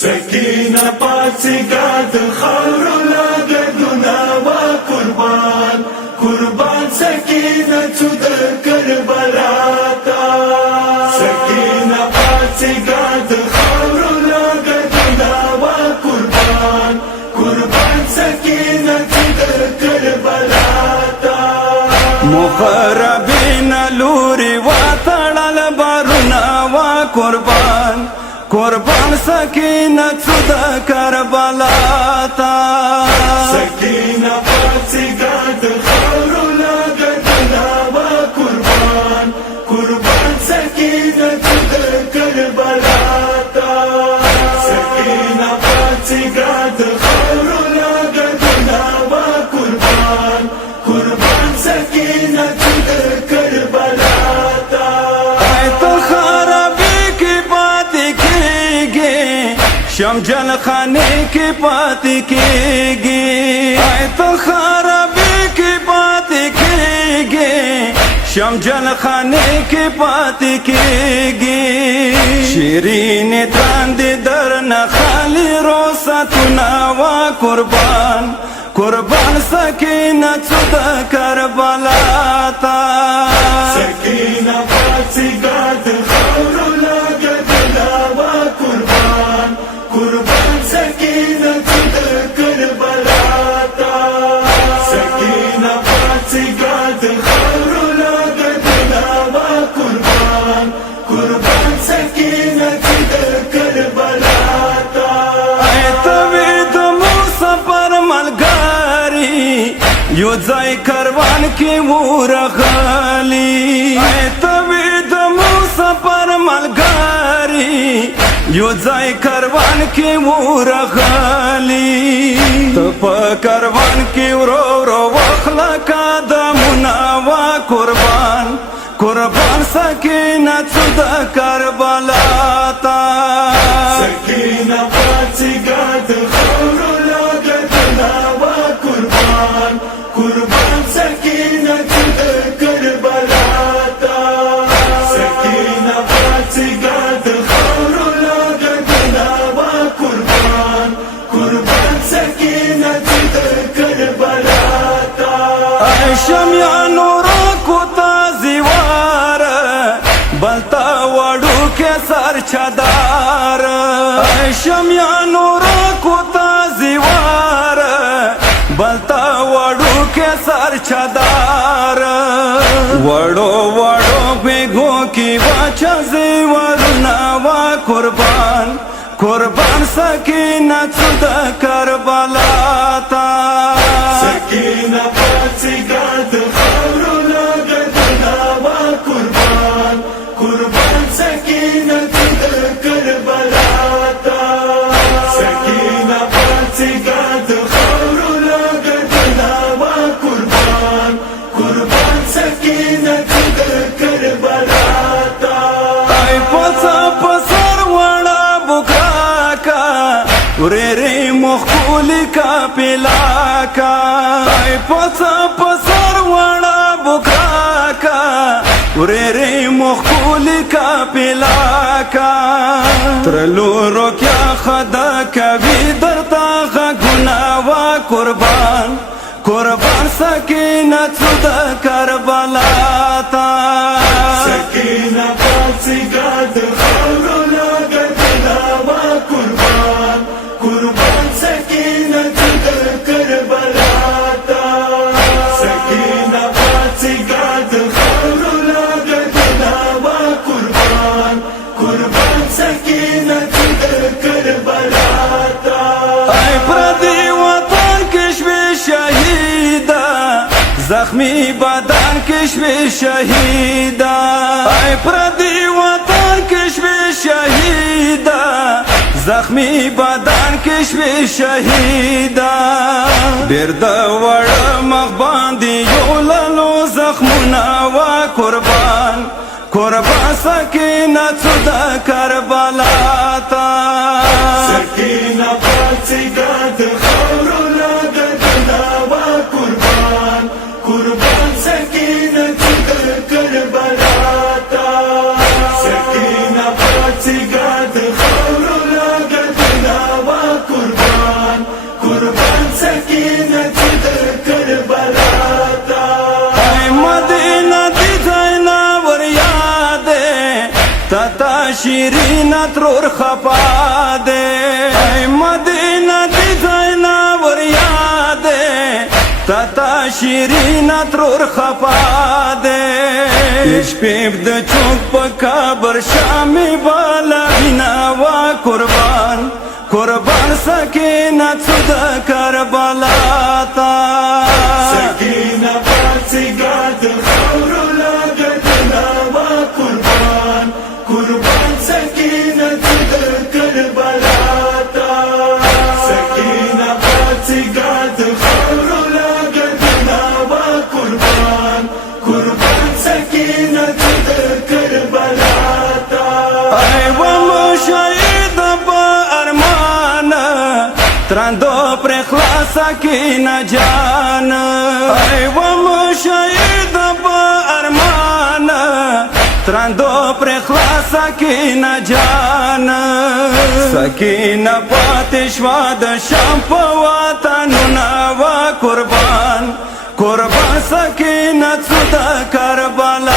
سکینه پاڅېږه د خاورو لګېدونه وا قربان قربان سکینه څو د کربلا ته سکینه پاڅېږه د خاورو لګېدونه وا قربان قربان سکینه څو د کربلا ته مخربین لوري وتړل بارونه وا قربان قربان سکینه څو د کربلا ته سکینه پاڅېږه د خاورو لګېدونه وا قربان قربان سکینه څو د کربلا ته سکینه پاڅېږه د خاورو لګېدونه وا قربان قربان سکینه څو د کربلا ته شمجل خانے کی پاتی کیگی تو خرابی کی پاتی کیگی شمجل خانے کی پاتی کیگی شیرین تاند در نخالی روساتنا وا قربان قربان سکینه څو د کربلا ته سکینه پاڅېږه د خاورو لګېدونه وا قربان قربان سکینه څو د کربلا ته سکینه پاڅېږه د خاورو لګېدونه وا قربان قربان سکینه څو د کربلا ته ایتوی د مسافر ملګری یو ځای کاروان کې ورغلی ایتوی د مسافر ملګری یو ځای کاروان کې ورغلی ته په کاروان کې ورو ورو واخله قدمونه وا قربان قربان سکینه څو د کربلا ته سکینه پاڅېږه د خاورو لګېدونه وا قربان قربان سکینه څو د کربلا ته سکینه پاڅېږه د خاورو لګېدونه وا قربان قربان سکینه څو د کربلا ته شمیانو را کوتا زیوار بلتا وړو کې سر چدار شمیانو را کوتا زیوار بلتا وړو کې سر چدار وړو وړو بیگو کی واچا زیورنا وا قربان قربان سکینه څو د کربلا ته سکینه پاڅېږه د خاورو لګېدونه وا قربان قربان سکینه څو د کربلا ته سکینه پاڅېږه د خاورو لګېدونه وا قربان قربان سکینه څو د کربلا ته پڅا پسر وړه بوکاکا ورېرې مخکولي کا پلاکا پڅا پسر وړه بوکاکا ورېرې مخکولي کا پلاکا ترلورو کیا خدا کوي درته غږونه وا قربان قربان سکینه څو د کربلا ته سکینه پاڅېږه د خاورو لګېدونه وا قربان قربان سکینه څو د کربلا ته سکینه پاڅېږه د خاورو لګېدونه وا قربان قربان سکینه څو د کربلا ته پردی وطن کې شوې شهیده زخمی بدن کې شوې شهیده پردی وطن کې شوې شهیده زخمی بدن کې شوې شهیده ډېر د وړه مخ باندې یو لالو زخمونه وا قربان قربان سکینه څو د کربلا ته سکینه پاڅېږه د خاورو لګېدونه وا قربان قربان سکینه څو د کربلا ته سکینه پاڅېږه د خاورو لګېدونه شیرین ترور خفا دے مدینہ دی زینا وریادے تا شیرین ترور خفا دے شپیب د چوک پا کابر شامی بالا بینا و قربان قربان سکینت سود کربلا تا سکینہ پاڅېږه د خاورو لګدنا وا قربان قربان سکینہ د کربلا تا سکینہ پاڅېږه د خاورو لګدنا وا قربان قربان سکینہ د کربلا تا ای و مشاهد با ارمان تراندو پر خلاص سکینہ جان ای و مشاهد با ارمان تراندو پر خلاص سکینہ جان سکینہ پاتشوا د شام په وطنونه وا قربان قربان سکینہ د کربلا